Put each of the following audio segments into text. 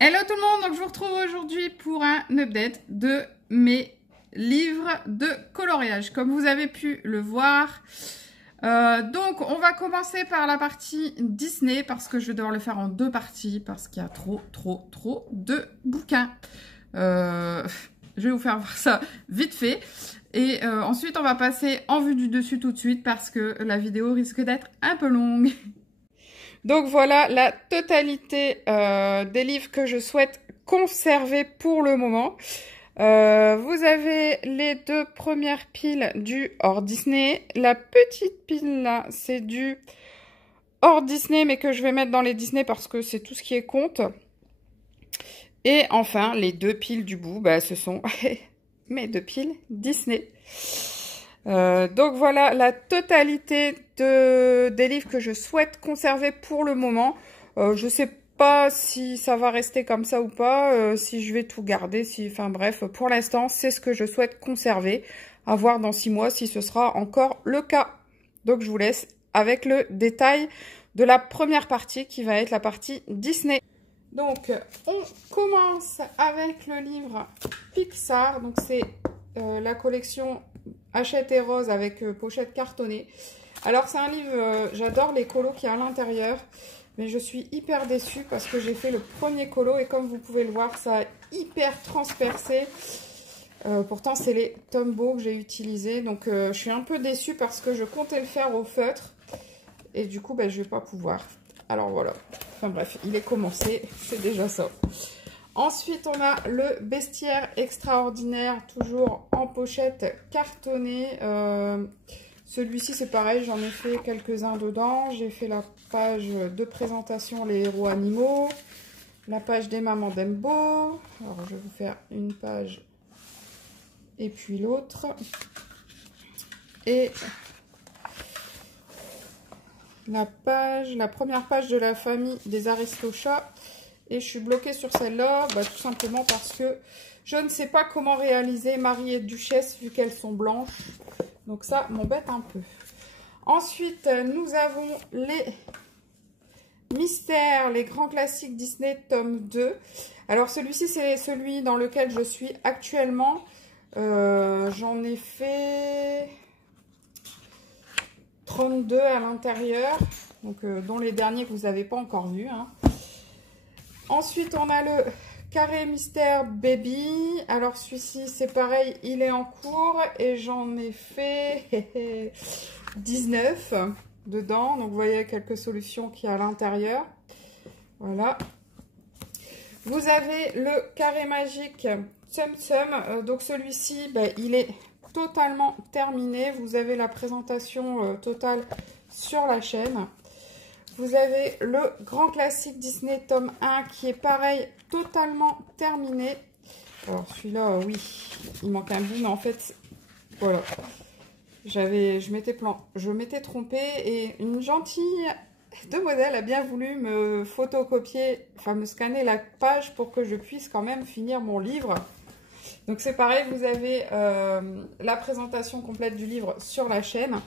Hello tout le monde, donc je vous retrouve aujourd'hui pour un update de mes livres de coloriage. Comme vous avez pu le voir, donc on va commencer par la partie Disney parce que je vais devoir le faire en deux parties parce qu'il y a trop de bouquins. Je vais vous faire voir ça vite fait. Et ensuite on va passer en vue du dessus tout de suite parce que la vidéo risque d'être un peu longue. Donc voilà la totalité des livres que je souhaite conserver pour le moment. Vous avez les deux premières piles du hors Disney. La petite pile là, c'est du hors Disney, mais que je vais mettre dans les Disney parce que c'est tout ce qui est compte. Et enfin, les deux piles du bout, bah, ce sont mes deux piles Disney. Donc voilà la totalité des livres que je souhaite conserver pour le moment. Je sais pas si ça va rester comme ça ou pas, si je vais tout garder, enfin bref, pour l'instant c'est ce que je souhaite conserver. À voir dans 6 mois si ce sera encore le cas. Donc je vous laisse avec le détail de la première partie qui va être la partie Disney. Donc on commence avec le livre Pixar, donc c'est la collection Hachette et Rose avec pochette cartonnée. Alors c'est un livre, j'adore les colos qu'il y a à l'intérieur, mais je suis hyper déçue parce que j'ai fait le premier colo et comme vous pouvez le voir, ça a hyper transpercé. Pourtant c'est les Tombow que j'ai utilisés, donc je suis un peu déçue parce que je comptais le faire au feutre et du coup je vais pas pouvoir. Alors voilà, enfin bref, il est commencé, c'est déjà ça. Ensuite, on a le bestiaire extraordinaire, toujours en pochette cartonnée. Celui-ci, c'est pareil, j'en ai fait quelques-uns dedans. J'ai fait la page de présentation, les héros animaux. La page des mamans d'Embo. Alors, je vais vous faire une page et puis l'autre. Et la première page de la famille des Aristochats. Et je suis bloquée sur celle-là, tout simplement parce que je ne sais pas comment réaliser Marie et Duchesse vu qu'elles sont blanches. Donc ça m'embête un peu. Ensuite, nous avons les mystères, les grands classiques Disney, tome 2. Alors celui-ci, c'est celui dans lequel je suis actuellement. J'en ai fait 32 à l'intérieur, donc dont les derniers que vous n'avez pas encore vus, hein. Ensuite, on a le carré mystère baby. Alors, celui-ci, c'est pareil, il est en cours et j'en ai fait 19 dedans. Donc, vous voyez quelques solutions qu'il y a à l'intérieur. Voilà. Vous avez le carré magique Tsum Tsum. Donc, celui-ci, il est totalement terminé. Vous avez la présentation totale sur la chaîne. Vous avez le grand classique Disney tome 1 qui est pareil, totalement terminé. Alors celui-là, oui, il manque un bout, mais en fait, voilà. Je m'étais trompée et une gentille demoiselle a bien voulu me photocopier, enfin me scanner la page pour que je puisse quand même finir mon livre. Donc c'est pareil, vous avez la présentation complète du livre sur la chaîne.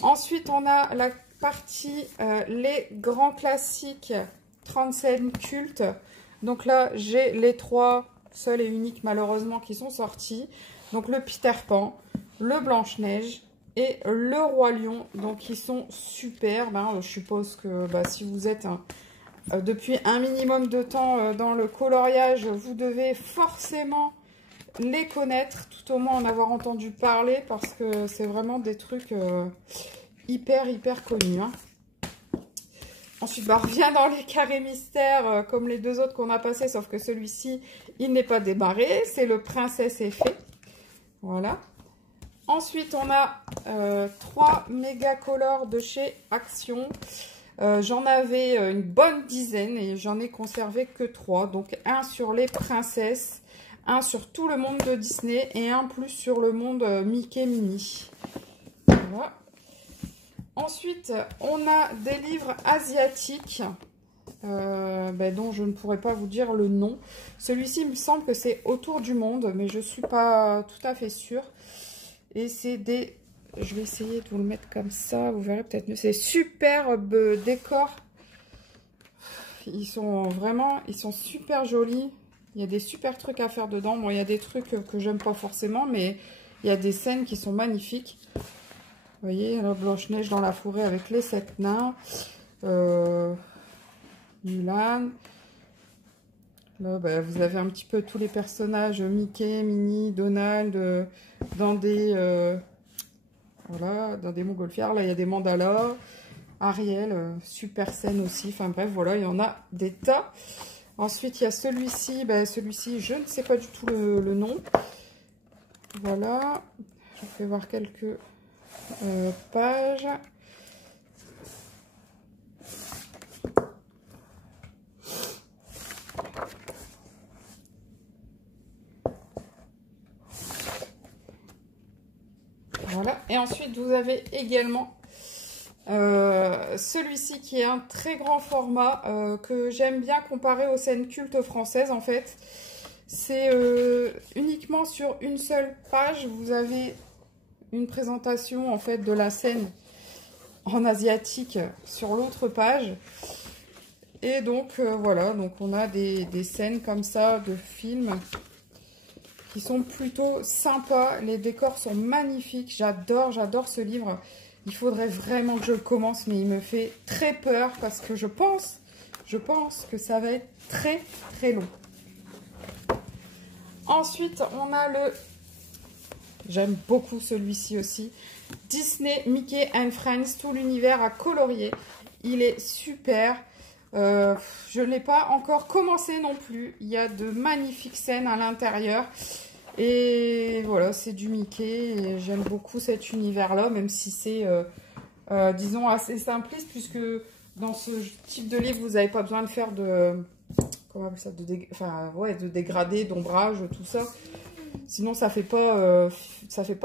Ensuite, on a la partie les grands classiques 30 scènes cultes. Donc là, j'ai les 3 seuls et uniques malheureusement qui sont sortis. Donc le Peter Pan, le Blanche-Neige et le Roi Lion. Donc ils sont superbes, hein. Je suppose que si vous êtes depuis un minimum de temps dans le coloriage, vous devez forcément les connaître, tout au moins en avoir entendu parler parce que c'est vraiment des trucs hyper connus, hein. Ensuite, on revient dans les carrés mystères comme les deux autres qu'on a passés, sauf que celui-ci, il n'est pas débarré. C'est le Princesse Effet. Voilà. Ensuite, on a 3 méga colors de chez Action. J'en avais une bonne dizaine et j'en ai conservé que 3. Donc, un sur les princesses, un sur tout le monde de Disney et un plus sur le monde Mickey Minnie. Voilà. Ensuite, on a des livres asiatiques dont je ne pourrais pas vous dire le nom. Celui-ci, il me semble que c'est Autour du monde, mais je ne suis pas tout à fait sûre. Et c'est des... Je vais essayer de vous le mettre comme ça, vous verrez peut-être mieux. C'est superbe décor ils sont vraiment, ils sont super jolis. Il y a des super trucs à faire dedans. Bon, il y a des trucs que j'aime pas forcément, mais il y a des scènes qui sont magnifiques. Vous voyez, la Blanche-Neige dans la forêt avec les 7 nains. Mulan. Là, bah, vous avez un petit peu tous les personnages, Mickey, Minnie, Donald, dans des voilà, dans des montgolfières. Là, il y a des mandalas. Ariel, super scène aussi. Enfin bref, voilà, il y en a des tas. Ensuite, il y a celui-ci. Ben, celui-ci, je ne sais pas du tout le nom. Voilà. Je vous fais voir quelques pages. Voilà. Et ensuite, vous avez également celui-ci qui est un très grand format que j'aime bien comparer aux scènes cultes françaises en fait. C'est uniquement sur une seule page. Vous avez une présentation en fait de la scène en asiatique sur l'autre page. Et donc voilà, donc on a des scènes comme ça de films qui sont plutôt sympas. Les décors sont magnifiques. J'adore ce livre. Il faudrait vraiment que je le commence, mais il me fait très peur parce que je pense que ça va être très long. Ensuite, on a le... J'aime beaucoup celui-ci aussi. Disney, Mickey and Friends, tout l'univers à colorier. Il est super. Je ne l'ai pas encore commencé non plus. Il y a de magnifiques scènes à l'intérieur. Et voilà, c'est du Mickey. J'aime beaucoup cet univers-là, même si c'est, disons, assez simpliste, puisque dans ce type de livre, vous n'avez pas besoin de faire de... Comment on appelle ça, de dégradé, d'ombrage, tout ça. Sinon, ça fait pas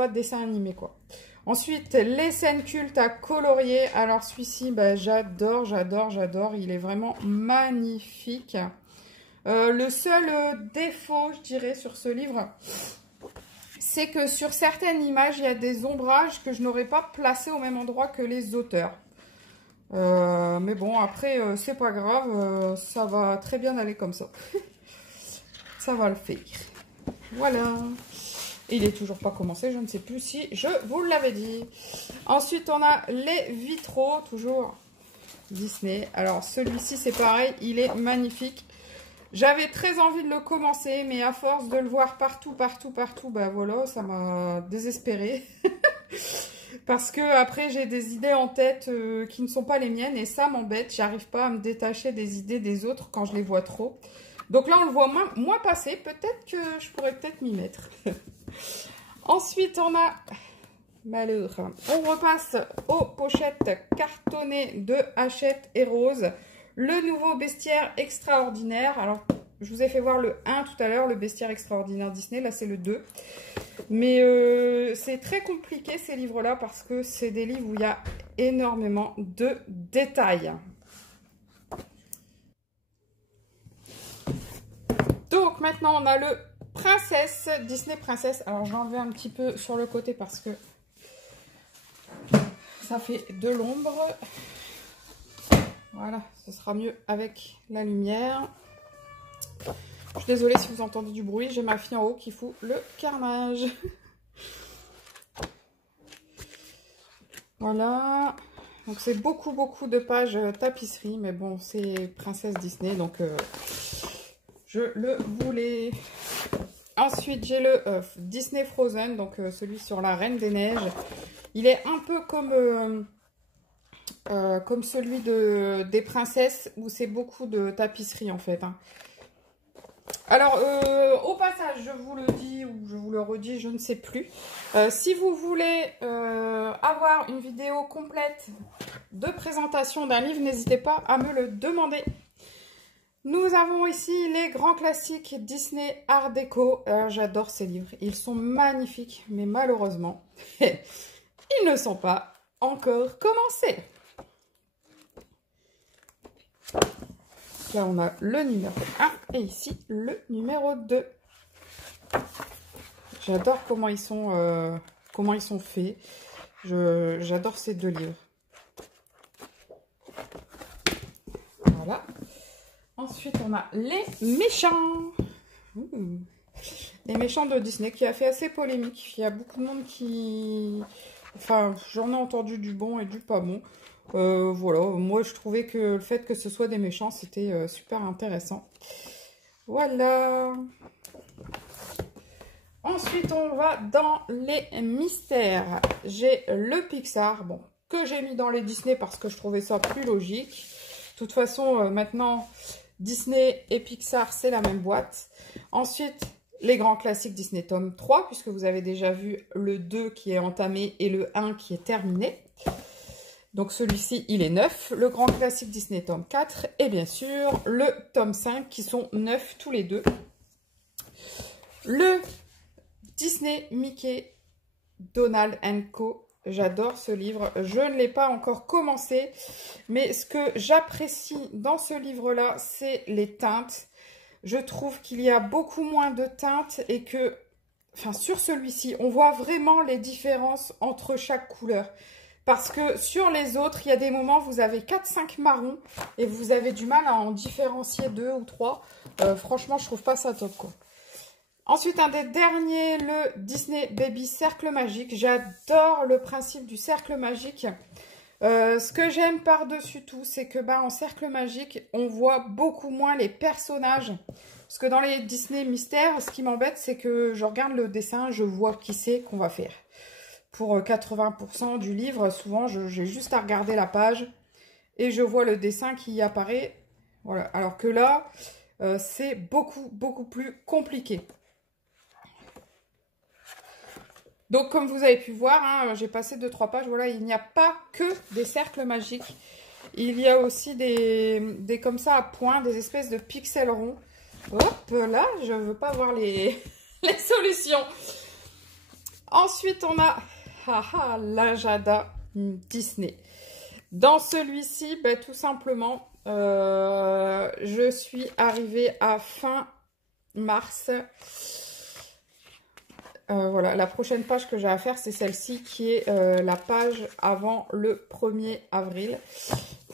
dessin animé, quoi. Ensuite, les scènes cultes à colorier. Alors, celui-ci, bah, j'adore. Il est vraiment magnifique. Le seul défaut, je dirais, sur ce livre, c'est que sur certaines images, il y a des ombrages que je n'aurais pas placés au même endroit que les auteurs. Mais bon, après, c'est pas grave, ça va très bien aller comme ça. Ça va le faire. Voilà. Et il est toujours pas commencé, je ne sais plus si je vous l'avais dit. Ensuite, on a les vitraux, toujours Disney. Alors, celui-ci, c'est pareil, il est magnifique. J'avais très envie de le commencer, mais à force de le voir partout, bah voilà, ça m'a désespérée. Parce que après j'ai des idées en tête qui ne sont pas les miennes et ça m'embête. J'arrive pas à me détacher des idées des autres quand je les vois trop. Donc là, on le voit moins passer. Peut-être que je pourrais peut-être m'y mettre. Ensuite, on a... Malheur. On repasse aux pochettes cartonnées de Hachette et Rose. Le nouveau bestiaire extraordinaire. Alors, je vous ai fait voir le 1 tout à l'heure, le bestiaire extraordinaire Disney. Là, c'est le 2. Mais c'est très compliqué ces livres-là parce que c'est des livres où il y a énormément de détails. Donc, maintenant, on a le Princesse, Disney Princesse. Alors, je vais enlever un petit peu sur le côté parce que ça fait de l'ombre. Voilà, ce sera mieux avec la lumière. Je suis désolée si vous entendez du bruit, j'ai ma fille en haut qui fout le carnage. Voilà, donc c'est beaucoup de pages tapisserie, mais bon, c'est Princesse Disney, donc je le voulais. Ensuite, j'ai le Disney Frozen, donc celui sur la Reine des Neiges. Il est un peu comme celui des princesses, où c'est beaucoup de tapisserie en fait. Hein. Alors, au passage, je vous le dis ou je vous le redis, je ne sais plus. Si vous voulez avoir une vidéo complète de présentation d'un livre, n'hésitez pas à me le demander. Nous avons ici les grands classiques Disney Art Déco. J'adore ces livres. Ils sont magnifiques, mais malheureusement, ils ne sont pas encore commencés. Là, on a le numéro 1 et ici, le numéro 2. J'adore comment ils sont faits. J'adore ces deux livres. Voilà. Ensuite, on a les méchants. Ouh. Les méchants de Disney qui a fait assez polémique. Il y a beaucoup de monde qui... Enfin, j'en ai entendu du bon et du pas bon. Voilà, moi je trouvais que le fait que ce soit des méchants, c'était super intéressant. Voilà. Ensuite, on va dans les mystères. J'ai le Pixar, bon, que j'ai mis dans les Disney parce que je trouvais ça plus logique. De toute façon, maintenant, Disney et Pixar, c'est la même boîte. Ensuite, les grands classiques Disney tome 3, puisque vous avez déjà vu le 2 qui est entamé et le 1 qui est terminé. Donc celui-ci, il est neuf. Le grand classique Disney tome 4 et bien sûr le tome 5 qui sont neufs tous les deux. Le Disney Mickey Donald Co. J'adore ce livre. Je ne l'ai pas encore commencé, mais ce que j'apprécie dans ce livre-là, c'est les teintes. Je trouve qu'il y a beaucoup moins de teintes et que, enfin sur celui-ci, on voit vraiment les différences entre chaque couleur. Parce que sur les autres, il y a des moments, vous avez 4-5 marrons et vous avez du mal à en différencier 2 ou 3. Franchement, je trouve pas ça top, quoi. Ensuite, un des derniers, le Disney Baby Cercle Magique. J'adore le principe du cercle magique. Ce que j'aime par-dessus tout, c'est que en cercle magique, on voit beaucoup moins les personnages. Parce que dans les Disney Mystères, ce qui m'embête, c'est que je regarde le dessin, je vois qui c'est qu'on va faire. Pour 80% du livre, souvent, j'ai juste à regarder la page et je vois le dessin qui y apparaît. Voilà. Alors que là, c'est beaucoup plus compliqué. Donc, comme vous avez pu voir, hein, j'ai passé 2-3 pages. Voilà, il n'y a pas que des cercles magiques. Il y a aussi des comme ça à points, des espèces de pixels ronds. Hop, là, je ne veux pas voir les solutions. Ensuite, on a l'agenda Disney. Dans celui-ci, tout simplement, je suis arrivée à fin mars. Voilà, la prochaine page que j'ai à faire, c'est celle-ci qui est la page avant le 1er avril.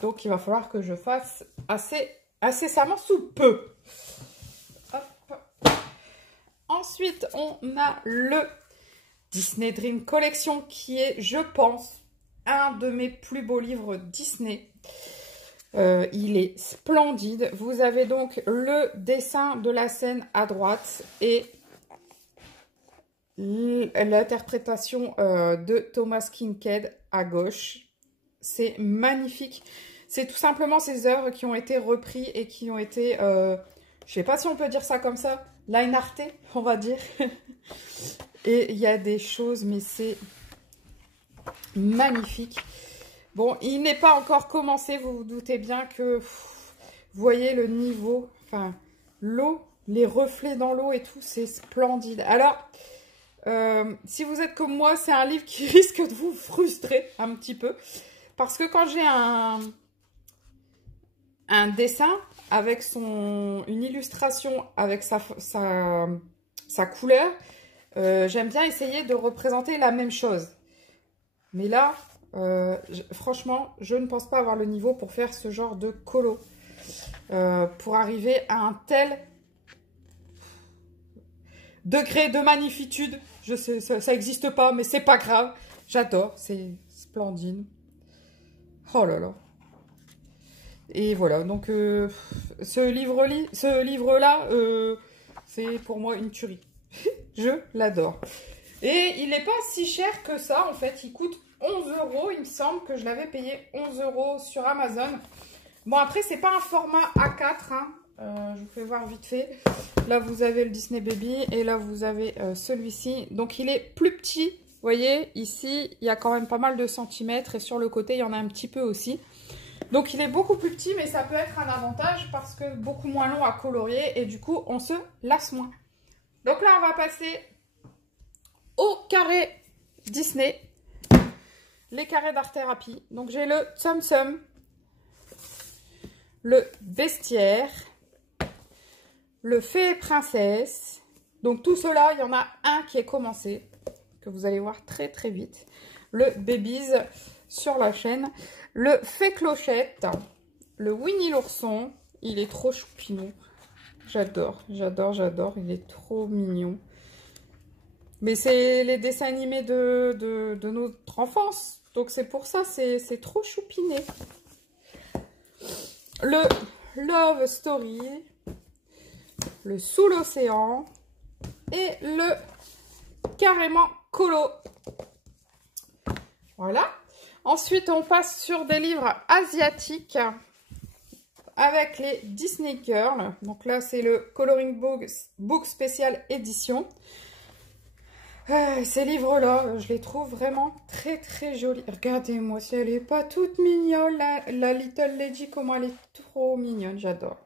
Donc, il va falloir que je fasse assez incessamment sous peu. Hop. Ensuite, on a le Disney Dream Collection qui est, je pense, un de mes plus beaux livres Disney. Il est splendide. Vous avez donc le dessin de la scène à droite et l'interprétation de Thomas Kinkade à gauche. C'est magnifique. C'est tout simplement ces œuvres qui ont été reprises et qui ont été, je sais pas si on peut dire ça comme ça, line arté, on va dire. Et il y a des choses, mais c'est magnifique. Bon, il n'est pas encore commencé, vous vous doutez bien que, vous voyez le niveau, enfin, l'eau, les reflets dans l'eau et tout, c'est splendide. Alors, si vous êtes comme moi, c'est un livre qui risque de vous frustrer un petit peu. Parce que quand j'ai un dessin avec une illustration avec sa couleur, j'aime bien essayer de représenter la même chose. Mais là, franchement, je ne pense pas avoir le niveau pour faire ce genre de colo. Pour arriver à un tel degré de magnificitude. Je sais, ça n'existe pas, mais c'est pas grave. J'adore, c'est splendide. Oh là là. Et voilà, donc ce livre-là, c'est pour moi une tuerie. Je l'adore. Et il n'est pas si cher que ça, en fait. Il coûte 11 €. Il me semble que je l'avais payé 11 € sur Amazon. Bon, après, c'est pas un format A4, hein. Je vous fais voir vite fait. Là, vous avez le Disney Baby et là, vous avez celui-ci. Donc, il est plus petit. Vous voyez, ici, il y a quand même pas mal de centimètres et sur le côté, il y en a un petit peu aussi. Donc, il est beaucoup plus petit, mais ça peut être un avantage parce que beaucoup moins long à colorier et du coup, on se lasse moins. Donc là, on va passer au carré Disney. Les carrés d'art thérapie. Donc, j'ai le Tsum Tsum, le Bestiaire, le Fée et Princesse. Donc, tout cela, il y en a un qui est commencé, que vous allez voir très très vite. Le Babies sur la chaîne. Le Fée Clochette, le Winnie l'ourson, Il est trop choupinou. J'adore, j'adore, j'adore. Il est trop mignon. Mais c'est les dessins animés de notre enfance. Donc c'est pour ça, c'est trop choupiné. Le Love Story. Le Sous l'océan. Et le Carrément Colo. Voilà. Ensuite, on passe sur des livres asiatiques avec les Disney Girls. Donc là, c'est le Coloring Book Spécial Édition. Ces livres-là, je les trouve vraiment très très jolis. Regardez-moi si elle n'est pas toute mignonne, la Little Lady, comment elle est trop mignonne, j'adore.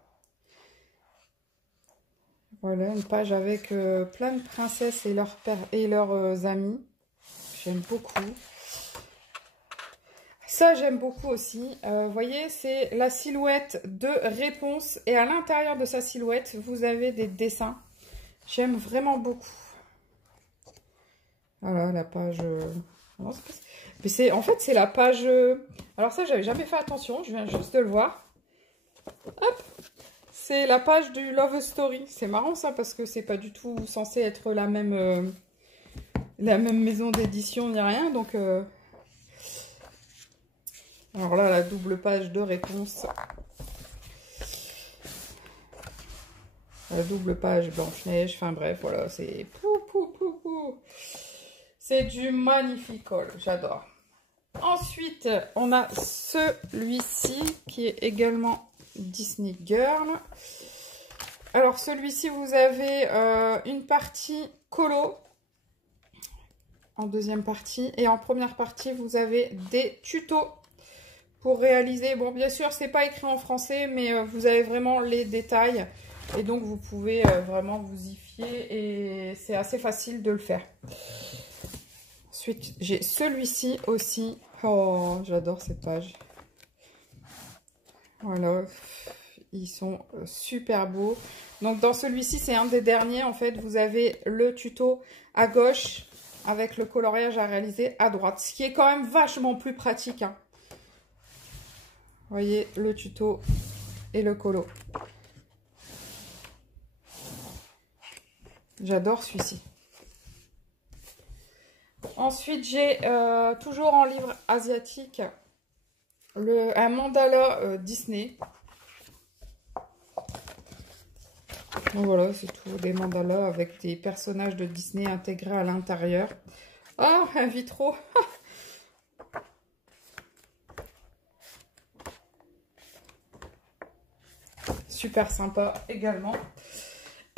Voilà, une page avec plein de princesses et leurs pères et leurs amis. J'aime beaucoup. Ça, j'aime beaucoup aussi. Vous voyez, c'est la silhouette de Réponse. Et à l'intérieur de sa silhouette, vous avez des dessins. J'aime vraiment beaucoup. Voilà, la page... Non, mais en fait, c'est la page... Alors ça, j'avais jamais fait attention. Je viens juste de le voir. Hop! C'est la page du Love Story. C'est marrant ça, parce que c'est pas du tout censé être la même maison d'édition ni rien. Donc... Alors là, la double page de Réponse. La double page Blanche-Neige. Enfin bref, voilà, c'est... C'est du magnificole, j'adore. Ensuite, on a celui-ci qui est également Disney Girl. Alors celui-ci, vous avez une partie colo en deuxième partie. Et en première partie, vous avez des tutos pour réaliser. Bon, bien sûr, c'est pas écrit en français, mais vous avez vraiment les détails. Et donc, vous pouvez vraiment vous y fier et c'est assez facile de le faire. Ensuite, j'ai celui-ci aussi. Oh, j'adore cette page. Voilà, ils sont super beaux. Donc, dans celui-ci, c'est un des derniers. En fait, vous avez le tuto à gauche avec le coloriage à réaliser à droite. Ce qui est quand même vachement plus pratique, hein. Vous voyez, le tuto et le colo. J'adore celui-ci. Ensuite, j'ai toujours en livre asiatique un mandala Disney. Donc voilà, c'est toujours des mandalas avec des personnages de Disney intégrés à l'intérieur. Oh, un vitro. Super sympa également.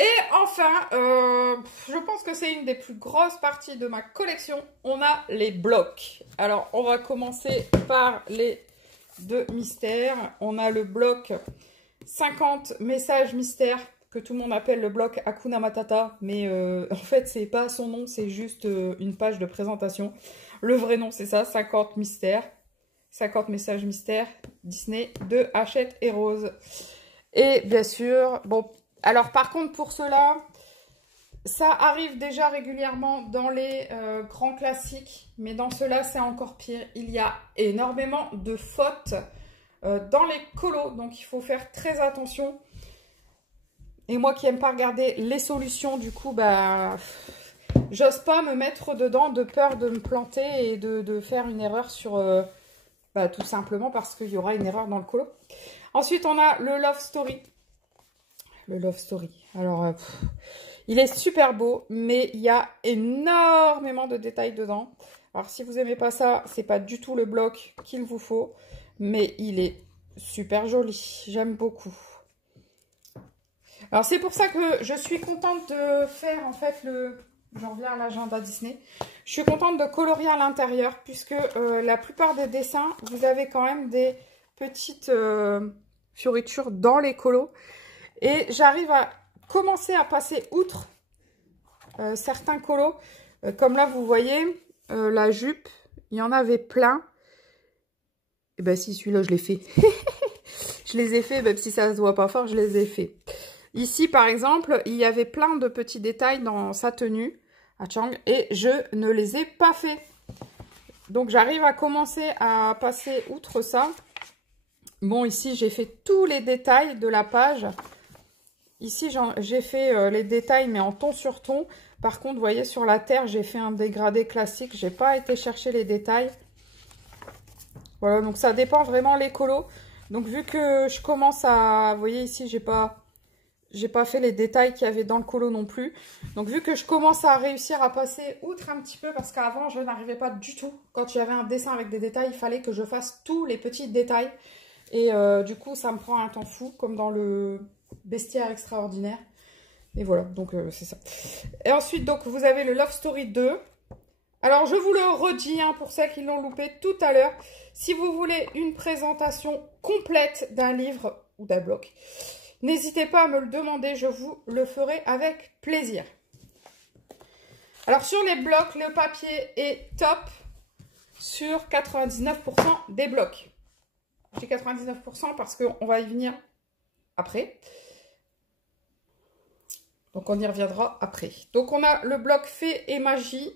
Et enfin, je pense que c'est une des plus grosses parties de ma collection. On a les blocs. Alors, on va commencer par les deux mystères. On a le bloc 50 messages mystères que tout le monde appelle le bloc Hakuna Matata. Mais en fait, c'est pas son nom, c'est juste une page de présentation. Le vrai nom, c'est ça, 50 mystères. 50 messages mystères Disney de Hachette et Rose. Et bien sûr, bon, alors par contre pour cela, ça arrive déjà régulièrement dans les grands classiques, mais dans cela c'est encore pire. Il y a énormément de fautes dans les colos, donc il faut faire très attention. Et moi qui n'aime pas regarder les solutions, du coup, bah, j'ose pas me mettre dedans de peur de me planter et de faire une erreur sur... bah, tout simplement parce qu'il y aura une erreur dans le colo. Ensuite, on a le Love Story. Le Love Story. Alors, il est super beau, mais il y a énormément de détails dedans. Alors, si vous n'aimez pas ça, c'est pas du tout le bloc qu'il vous faut. Mais il est super joli. J'aime beaucoup. Alors, c'est pour ça que je suis contente de faire, en fait, j'en reviens à l'agenda Disney. Je suis contente de colorier à l'intérieur, puisque la plupart des dessins, vous avez quand même des petites fioritures dans les colos. Et j'arrive à commencer à passer outre certains colos. Comme là, vous voyez, la jupe, il y en avait plein. Et bien, si celui-là, je l'ai fait. Je les ai fait, même si ça ne se voit pas fort, je les ai fait. Ici, par exemple, il y avait plein de petits détails dans sa tenue à Chang. Et je ne les ai pas fait. Donc, j'arrive à commencer à passer outre ça. Bon, ici, j'ai fait tous les détails de la page. Ici, j'ai fait les détails, mais en ton sur ton. Par contre, vous voyez, sur la terre, j'ai fait un dégradé classique. J'ai pas été chercher les détails. Voilà, donc ça dépend vraiment les colos. Donc, vu que je commence à... Vous voyez, ici, j'ai pas fait les détails qu'il y avait dans le colo non plus. Donc, vu que je commence à réussir à passer outre un petit peu, parce qu'avant, je n'arrivais pas du tout. Quand il y avait un dessin avec des détails, il fallait que je fasse tous les petits détails. Et du coup, ça me prend un temps fou, comme dans le bestiaire extraordinaire. Et voilà, donc c'est ça. Et ensuite, donc, vous avez le Love Story 2. Alors, je vous le redis, hein, pour celles qui l'ont loupé tout à l'heure. Si vous voulez une présentation complète d'un livre ou d'un bloc, n'hésitez pas à me le demander, je vous le ferai avec plaisir. Alors, sur les blocs, le papier est top sur 99% des blocs. J'ai 99% parce qu'on va y venir après. Donc, on y reviendra après. Donc, on a le bloc Fée et Magie.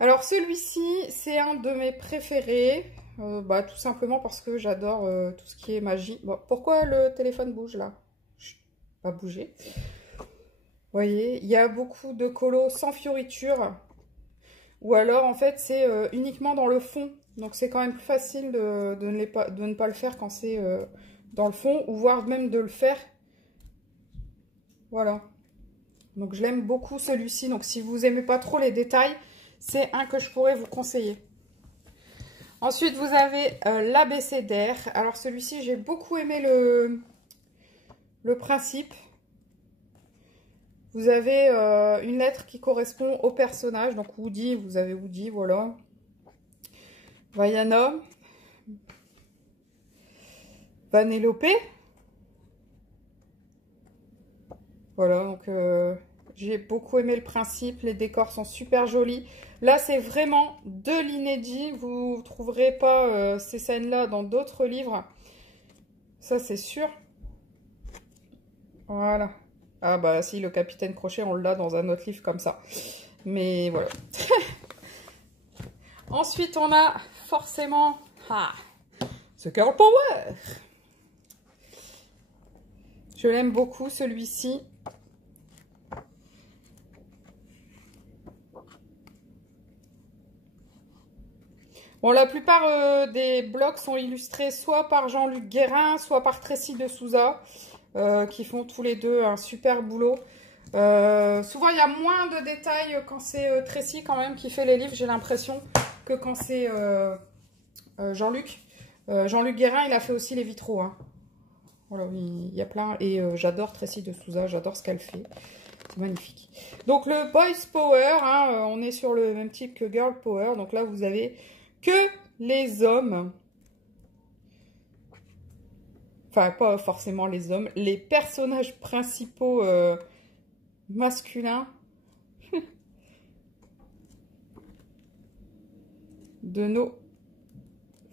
Alors, celui-ci, c'est un de mes préférés. Tout simplement parce que j'adore tout ce qui est magie. Bon, pourquoi le téléphone bouge, là? Chut, pas bouger. Vous voyez, il y a beaucoup de colos sans fioriture. Ou alors, en fait, c'est uniquement dans le fond. Donc, c'est quand même plus facile de ne pas le faire quand c'est dans le fond. Ou voire même de le faire. Voilà. Donc, je l'aime beaucoup, celui-ci. Donc, si vous n'aimez pas trop les détails, c'est un que je pourrais vous conseiller. Ensuite, vous avez l'abécédaire. Alors, celui-ci, j'ai beaucoup aimé le principe. Vous avez une lettre qui correspond au personnage. Donc, Woody, vous avez Woody, voilà. Vaiana. Vanellope. Voilà, donc j'ai beaucoup aimé le principe. Les décors sont super jolis. Là, c'est vraiment de l'inédit. Vous ne trouverez pas ces scènes-là dans d'autres livres. Ça, c'est sûr. Voilà. Ah bah si, le Capitaine Crochet, on l'a dans un autre livre comme ça. Mais voilà. Ensuite, on a forcément... ce Girl Power. Je l'aime beaucoup, celui-ci. Bon, la plupart des blocs sont illustrés soit par Jean-Luc Guérin, soit par Tracy de Souza, qui font tous les deux un super boulot. Souvent, il y a moins de détails quand c'est Tracy quand même qui fait les livres, j'ai l'impression, que quand c'est Jean-Luc. Jean-Luc Guérin, il a fait aussi les vitraux. Hein. Voilà, il y a plein. Et j'adore Tracy de Souza, j'adore ce qu'elle fait. C'est magnifique. Donc, le Boys Power, hein, on est sur le même type que Girl Power. Donc là, vous avez que les hommes. Enfin, pas forcément les hommes. Les personnages principaux masculins de nos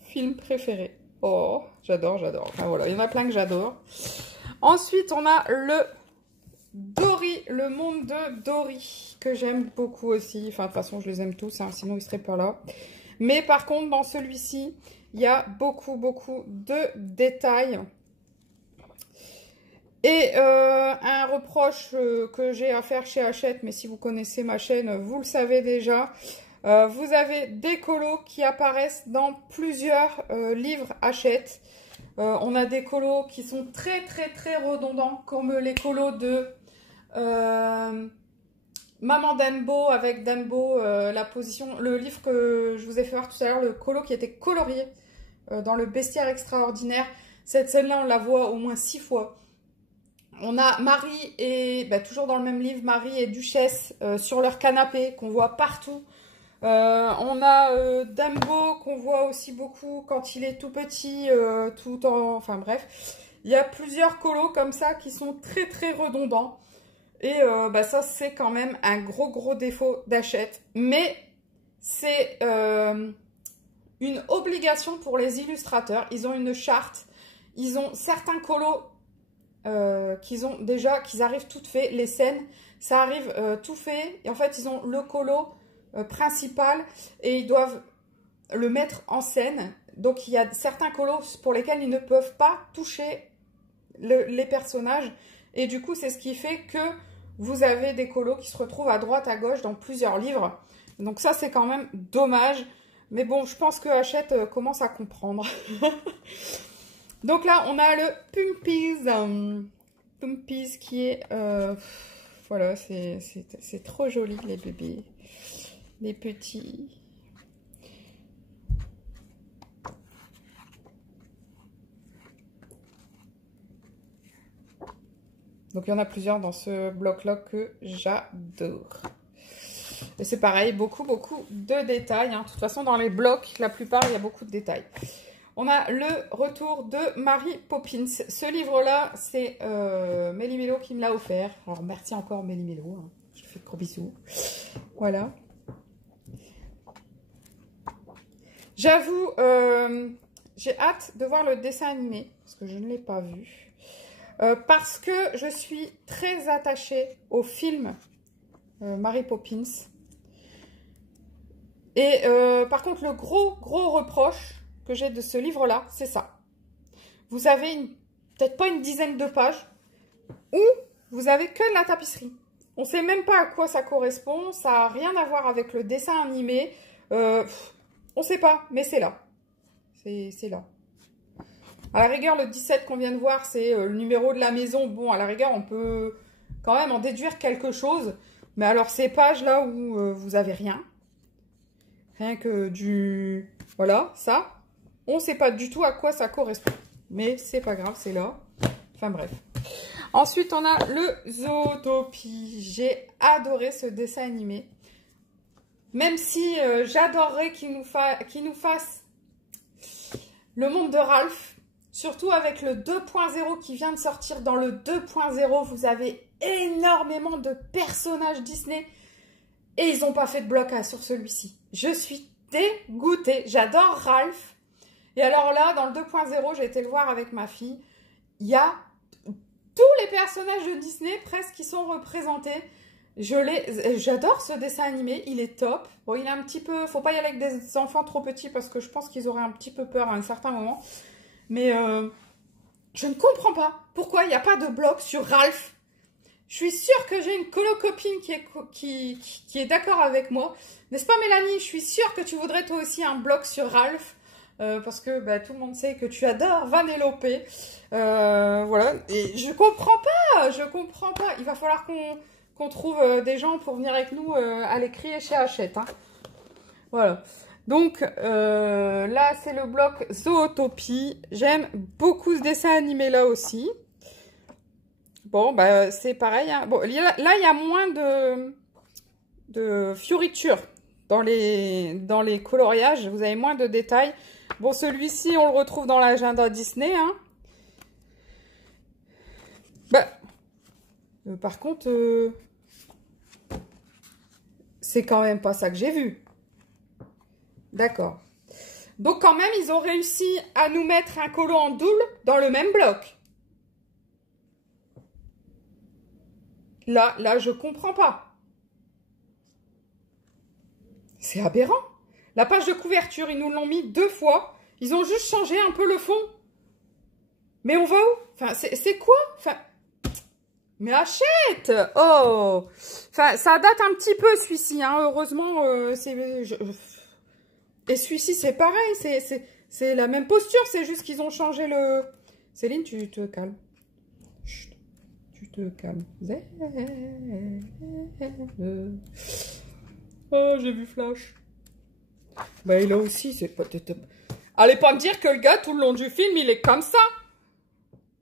films préférés. Oh, j'adore, j'adore. Enfin, voilà, il y en a plein que j'adore. Ensuite, on a le Dory, le monde de Dory, que j'aime beaucoup aussi. Enfin, de toute façon, je les aime tous, hein, sinon ils ne seraient pas là. Mais par contre, dans celui-ci, il y a beaucoup, beaucoup de détails. Et un reproche que j'ai à faire chez Hachette, mais si vous connaissez ma chaîne, vous le savez déjà. Vous avez des colos qui apparaissent dans plusieurs livres Hachette. On a des colos qui sont très, très, très redondants, comme les colos de Maman Danbo avec Danbo, la position, le livre que je vous ai fait voir tout à l'heure, le colo qui était colorié dans le bestiaire extraordinaire. Cette scène-là, on la voit au moins 6 fois. On a Marie et, toujours dans le même livre, Marie et Duchesse sur leur canapé, qu'on voit partout. On a Danbo, qu'on voit aussi beaucoup quand il est tout petit, enfin bref. Il y a plusieurs colos comme ça qui sont très très redondants. Et ça, c'est quand même un gros défaut d'Hachette. Mais c'est une obligation pour les illustrateurs. Ils ont une charte. Ils ont certains colos qu'ils arrivent tout fait. Les scènes, ça arrive tout fait. Et en fait, ils ont le colo principal et ils doivent le mettre en scène. donc, il y a certains colos pour lesquels ils ne peuvent pas toucher les personnages. Et du coup, c'est ce qui fait que vous avez des colos qui se retrouvent à droite, à gauche dans plusieurs livres. Donc ça, c'est quand même dommage. Mais bon, je pense que Hachette commence à comprendre. Donc là, on a le Pumpies. Pumpies qui est... voilà, c'est trop joli, les bébés. Les petits... Donc, il y en a plusieurs dans ce bloc-là que j'adore. Et c'est pareil, beaucoup de détails. Hein. De toute façon, dans les blocs, la plupart, il y a beaucoup de détails. On a le retour de Mary Poppins. Ce livre-là, c'est Méli-Mélo qui me l'a offert. Alors, merci encore Méli-Mélo. Hein. Je te fais de gros bisous. Voilà. J'avoue, j'ai hâte de voir le dessin animé, parce que je ne l'ai pas vu. Parce que je suis très attachée au film Mary Poppins. Et par contre, le gros reproche que j'ai de ce livre-là, c'est ça. Vous avez peut-être pas une dizaine de pages où vous avez que de la tapisserie. On ne sait même pas à quoi ça correspond, ça n'a rien à voir avec le dessin animé. On ne sait pas, mais c'est là. C'est là. À la rigueur, le 17 qu'on vient de voir, c'est le numéro de la maison. Bon, à la rigueur, on peut quand même en déduire quelque chose. Mais alors, ces pages-là où vous avez rien. Rien que du... Voilà, ça. On ne sait pas du tout à quoi ça correspond. Mais c'est pas grave, c'est là. Enfin, bref. Ensuite, on a le Zootopie. J'ai adoré ce dessin animé. Même si j'adorerais qu'il nous fasse le monde de Ralph. Surtout avec le 2.0 qui vient de sortir. Dans le 2.0, vous avez énormément de personnages Disney. Et ils n'ont pas fait de bloc sur celui-ci. Je suis dégoûtée. J'adore Ralph. Et alors là, dans le 2.0, j'ai été le voir avec ma fille. Il y a tous les personnages de Disney presque qui sont représentés. J'adore ce dessin animé. Il est top. Bon, il est un petit peu... Faut pas y aller avec des enfants trop petits parce que je pense qu'ils auraient un petit peu peur à un certain moment. Mais je ne comprends pas pourquoi il n'y a pas de bloc sur Ralph. Je suis sûre que j'ai une colo-copine qui est d'accord avec moi. N'est-ce pas, Mélanie? Je suis sûre que tu voudrais toi aussi un bloc sur Ralph. Parce que bah, tout le monde sait que tu adores Vanellope. Voilà. Et je comprends pas. Il va falloir qu'on trouve des gens pour venir avec nous aller crier chez Hachette. Hein. Voilà. Donc, là, c'est le bloc Zootopie. J'aime beaucoup ce dessin animé-là aussi. Bon, bah, c'est pareil. Hein. Bon, là, il y a moins de fioritures dans les coloriages. Vous avez moins de détails. Bon, celui-ci, on le retrouve dans l'agenda Disney. Hein. Bah, par contre, c'est quand même pas ça que j'ai vu. D'accord. Donc, quand même, ils ont réussi à nous mettre un colo en double dans le même bloc. Là, je comprends pas. C'est aberrant. La page de couverture, ils nous l'ont mis 2 fois. Ils ont juste changé un peu le fond. Mais on va où? Enfin, c'est quoi? Enfin, mais achète! Oh! Enfin, ça date un petit peu, celui-ci. Hein. Heureusement, Et celui-ci, c'est pareil. C'est la même posture. C'est juste qu'ils ont changé le... Céline, tu te calmes. Chut. Tu te calmes. Oh, j'ai vu Flash. Bah, et là aussi, c'est pas... Allez pas me dire que le gars, tout le long du film, il est comme ça.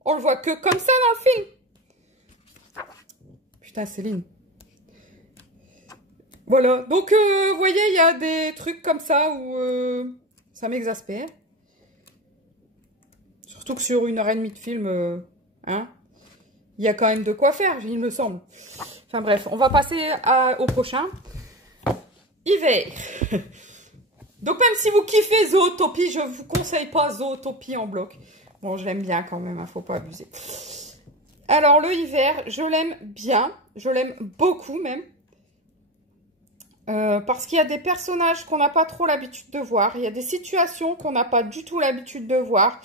On le voit que comme ça dans le film. Putain, Céline. Voilà. Donc, vous voyez, il y a des trucs comme ça où ça m'exaspère. Surtout que sur 1h30 de film, hein, il y a quand même de quoi faire, il me semble. Enfin bref, on va passer au prochain. Hiver. Donc même si vous kiffez Zootopie, je ne vous conseille pas Zootopie en bloc. Bon, je l'aime bien quand même, hein, faut pas abuser. Alors le hiver, je l'aime bien, je l'aime beaucoup même. Parce qu'il y a des personnages qu'on n'a pas trop l'habitude de voir. Il y a des situations qu'on n'a pas du tout l'habitude de voir.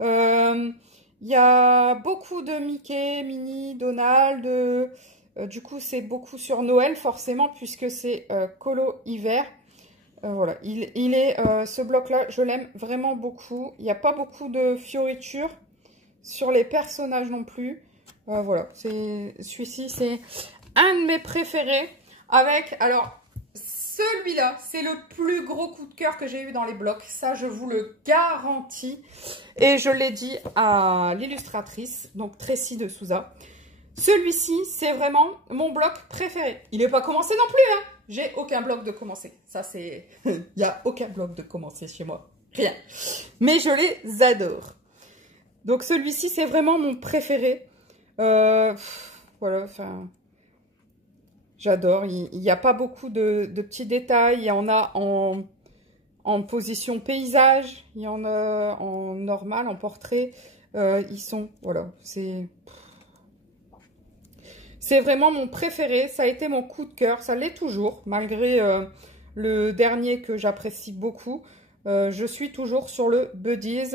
Il y a beaucoup de Mickey, Minnie, Donald. Du coup, c'est beaucoup sur Noël, forcément, puisque c'est colo hiver. Voilà, ce bloc-là, je l'aime vraiment beaucoup. Il n'y a pas beaucoup de fioritures sur les personnages non plus. Voilà, celui-ci, c'est un de mes préférés. Avec, alors, celui-là, c'est le plus gros coup de cœur que j'ai eu dans les blocs. Ça, je vous le garantis. Et je l'ai dit à l'illustratrice, donc Tracy de Souza. Celui-ci, c'est vraiment mon bloc préféré. Il n'est pas commencé non plus, hein. J'ai aucun bloc de commencer. Ça, c'est... Il n'y a aucun bloc de commencer chez moi. Rien. Mais je les adore. Donc, celui-ci, c'est vraiment mon préféré. Voilà, enfin... J'adore. Il n'y a pas beaucoup de petits détails. Il y en a en position paysage. Il y en a en normal, en portrait. Ils sont... Voilà, c'est vraiment mon préféré. Ça a été mon coup de cœur. Ça l'est toujours, malgré le dernier que j'apprécie beaucoup. Je suis toujours sur le Buddies.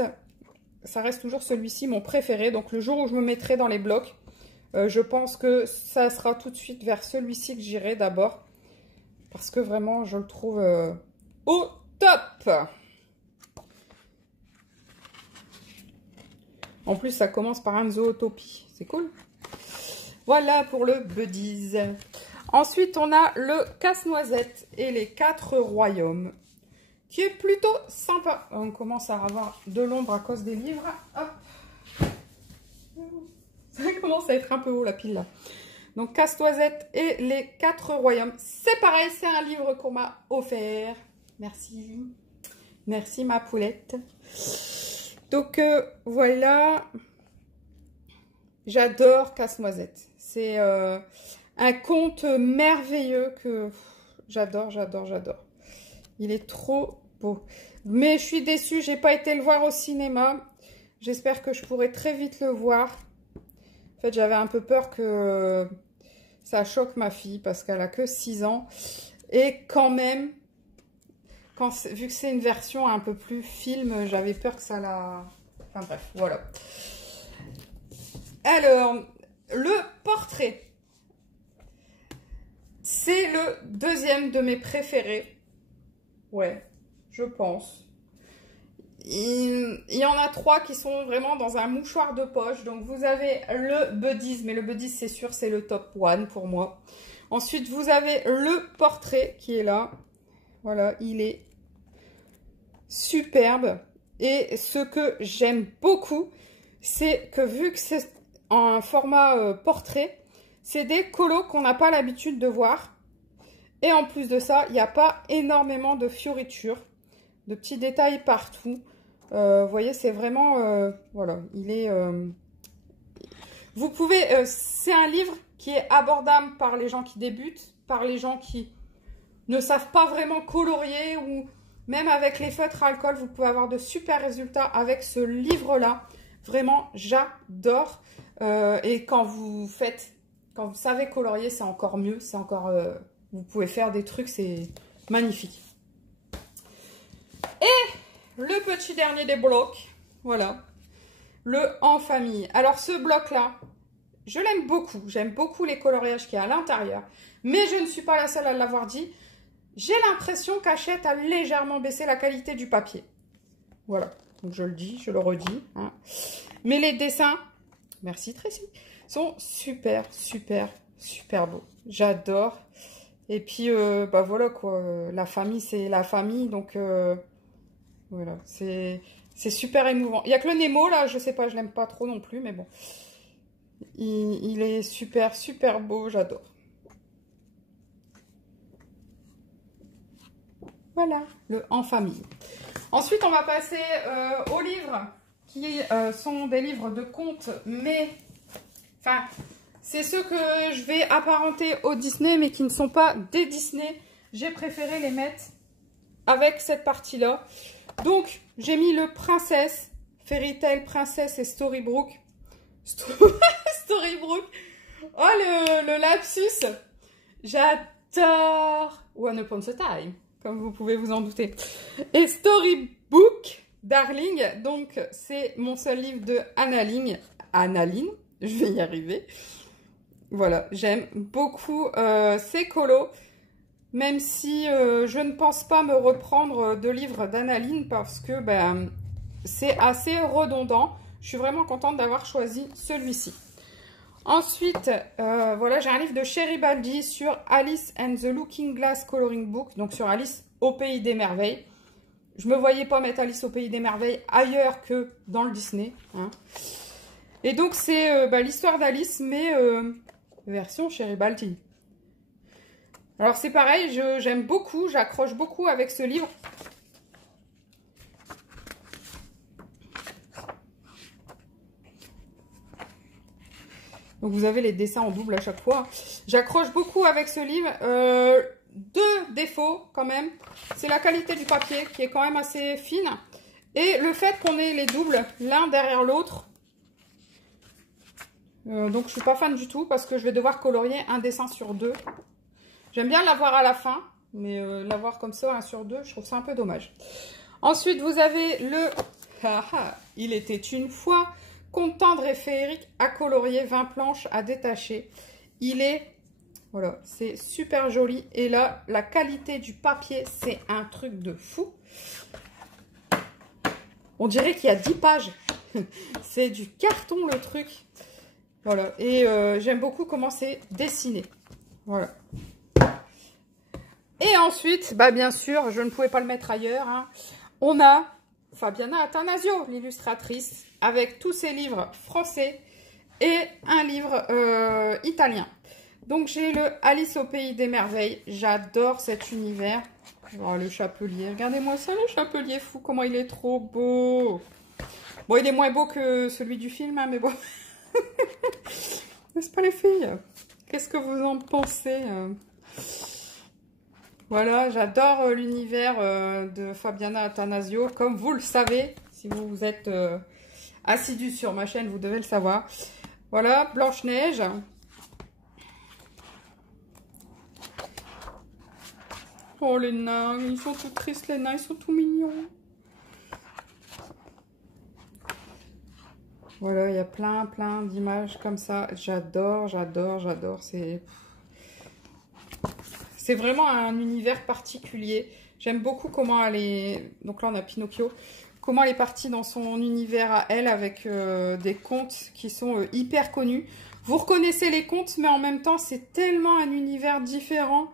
Ça reste toujours celui-ci, mon préféré. Donc, le jour où je me mettrai dans les blocs, je pense que ça sera tout de suite vers celui-ci que j'irai d'abord. Parce que vraiment, je le trouve au top. En plus, ça commence par un Zootopie. C'est cool. Voilà pour le Buddies. Ensuite, on a le Casse-Noisette et les 4 royaumes, qui est plutôt sympa. On commence à avoir de l'ombre à cause des livres. Hop. Ça commence à être un peu haut la pile là. Donc, Casse-Noisette et les 4 royaumes. C'est pareil, c'est un livre qu'on m'a offert. Merci. Merci ma poulette. Donc, voilà. J'adore Casse-Noisette. C'est un conte merveilleux que j'adore, j'adore, j'adore. Il est trop beau. Mais je suis déçue, j'ai pas été le voir au cinéma. J'espère que je pourrai très vite le voir. En fait, j'avais un peu peur que ça choque ma fille parce qu'elle a que 6 ans. Et quand même, vu que c'est une version un peu plus film, j'avais peur que ça la... Enfin bref, voilà. Alors, le portrait. C'est le deuxième de mes préférés. Ouais, je pense. Il y en a 3 qui sont vraiment dans un mouchoir de poche. Donc, vous avez le Buddies. Mais le Buddies, c'est sûr, c'est le top 1 pour moi. Ensuite, vous avez le portrait qui est là. Voilà, il est superbe. Et ce que j'aime beaucoup, c'est que vu que c'est un format portrait, c'est des colos qu'on n'a pas l'habitude de voir. Et en plus de ça, il n'y a pas énormément de fioritures, de petits détails partout. Vous voyez, c'est vraiment... voilà, il est... Vous pouvez... c'est un livre qui est abordable par les gens qui débutent, par les gens qui ne savent pas vraiment colorier, ou même avec les feutres à alcool, vous pouvez avoir de super résultats avec ce livre-là. Vraiment, j'adore. Et quand vous savez colorier, c'est encore mieux. C'est encore... vous pouvez faire des trucs, c'est magnifique. Et le petit dernier des blocs, voilà, le En Famille. Alors ce bloc-là, je l'aime beaucoup. J'aime beaucoup les coloriages qu'il y a à l'intérieur. Mais je ne suis pas la seule à l'avoir dit. J'ai l'impression qu'Hachette a légèrement baissé la qualité du papier. Voilà, donc je le dis, je le redis. Hein. Mais les dessins, merci Tracy, sont super, super, super beaux. J'adore. Et puis, bah voilà quoi, la famille, c'est la famille, donc voilà, c'est super émouvant. Il n'y a que le Nemo, là, je sais pas, je l'aime pas trop non plus, mais bon. Il est super, super beau, j'adore. Voilà, le En Famille. Ensuite, on va passer aux livres qui sont des livres de contes, mais... Enfin... C'est ceux que je vais apparenter au Disney, mais qui ne sont pas des Disney. J'ai préféré les mettre avec cette partie-là. Donc, j'ai mis le Princesse, Fairy Tail, Princesse et Storybrooke. Storybrooke. Oh, le lapsus. J'adore j'adore One Upon a Time, comme vous pouvez vous en douter. Et Storybook Darling, donc c'est mon seul livre de Annaline, je vais y arriver. Voilà, j'aime beaucoup ces colos, même si je ne pense pas me reprendre de livres d'Annaline parce que ben, c'est assez redondant. Je suis vraiment contente d'avoir choisi celui-ci. Ensuite, voilà, j'ai un livre de Sherry Baldi sur Alice and the Looking Glass Coloring Book, donc sur Alice au Pays des Merveilles. Je ne me voyais pas mettre Alice au Pays des Merveilles ailleurs que dans le Disney. Hein. Et donc, c'est l'histoire d'Alice, mais version Sherry Baldi. Alors, c'est pareil, j'aime beaucoup, j'accroche beaucoup avec ce livre. Donc, vous avez les dessins en double à chaque fois. J'accroche beaucoup avec ce livre. Deux défauts, quand même. C'est la qualité du papier, qui est quand même assez fine. Et le fait qu'on ait les doubles, l'un derrière l'autre. Donc, je suis pas fan du tout, parce que je vais devoir colorier un dessin sur deux. J'aime bien l'avoir à la fin, mais l'avoir comme ça, un sur deux, je trouve ça un peu dommage. Ensuite, vous avez le... Il était une fois... Conte tendre et féerique à colorier, 20 planches à détacher. Il est, voilà, c'est super joli. Et là, la qualité du papier, c'est un truc de fou. On dirait qu'il y a 10 pages. C'est du carton, le truc. Voilà, et j'aime beaucoup comment c'est dessiné. Voilà. Et ensuite, bah bien sûr, je ne pouvais pas le mettre ailleurs. Hein. On a Fabiana Attanasio, l'illustratrice, avec tous ses livres français et un livre italien. Donc j'ai le Alice au Pays des Merveilles. J'adore cet univers. Oh, le chapelier, regardez-moi ça, le chapelier fou, comment il est trop beau. Bon, il est moins beau que celui du film, hein, mais bon. N'est-ce pas les filles? Qu'est-ce que vous en pensez? Voilà, j'adore l'univers de Fabiana Attanasio. Comme vous le savez, si vous êtes assidu sur ma chaîne, vous devez le savoir. Voilà, Blanche-Neige. Oh, les nains, ils sont tout tristes, les nains, ils sont tout mignons. Voilà, il y a plein d'images comme ça. J'adore, j'adore, j'adore. C'est vraiment un univers particulier. J'aime beaucoup comment elle est... Donc là, on a Pinocchio. Comment elle est partie dans son univers à elle avec des contes qui sont hyper connus. Vous reconnaissez les contes, mais en même temps, c'est tellement un univers différent.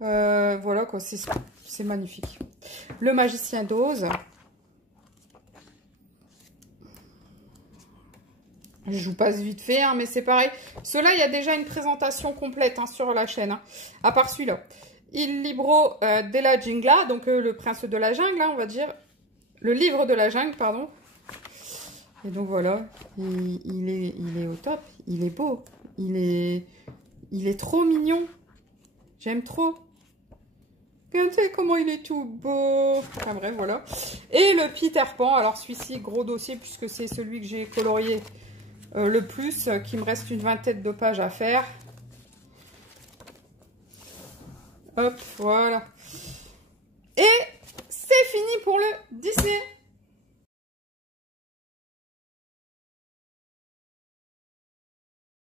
Voilà, quoi. C'est magnifique. Le Magicien d'Oz. Je vous passe vite fait, hein, mais c'est pareil. Ceux-là, il y a déjà une présentation complète hein, sur la chaîne. Hein, à part celui-là. Il libro della Jungla, donc le prince de la jungle, hein, on va dire. Le livre de la jungle, pardon. Et donc voilà, il est au top. Il est beau. Il est trop mignon. J'aime trop. Regardez comment il est tout beau. Enfin bref, voilà. Et le Peter Pan. Alors celui-ci, gros dossier, puisque c'est celui que j'ai colorié le plus, qu'il me reste une vingtaine de pages à faire. Hop, voilà. Et c'est fini pour le Disney.